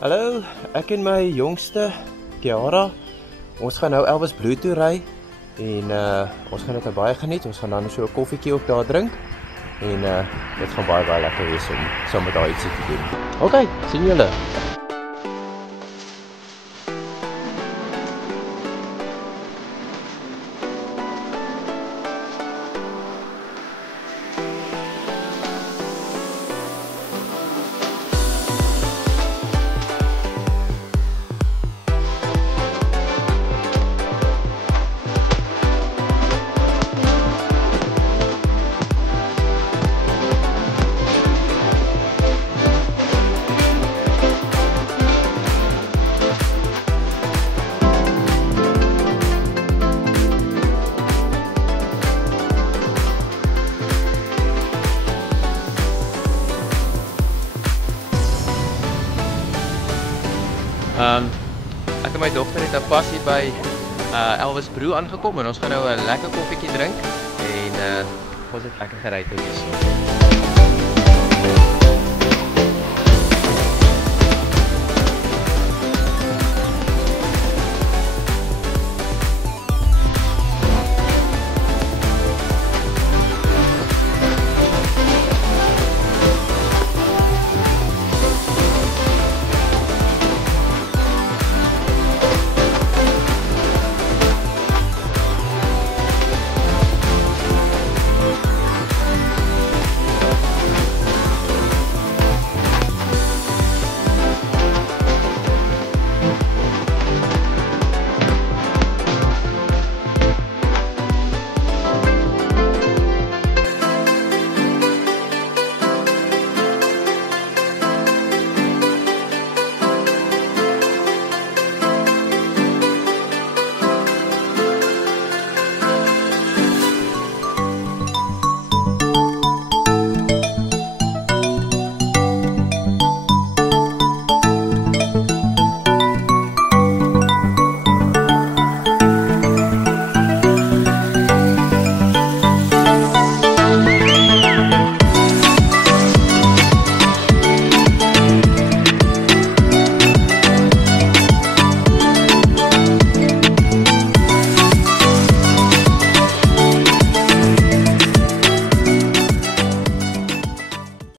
Hallo, ek en my jongste, Kiara. Ons gaan nou Elvis Blue toe ry en ons gaan dit baie geniet. Ons gaan dan so 'n koffietjie ook daar drink en dit gaan baie lekker wees om saam met haar ietsie te doen. OK, sien julle. Ek en my dogter het pas hier by Elvis Brew aangekom en ons gaan nou 'n lekker koffietjie drink en ons het lekker gery toe.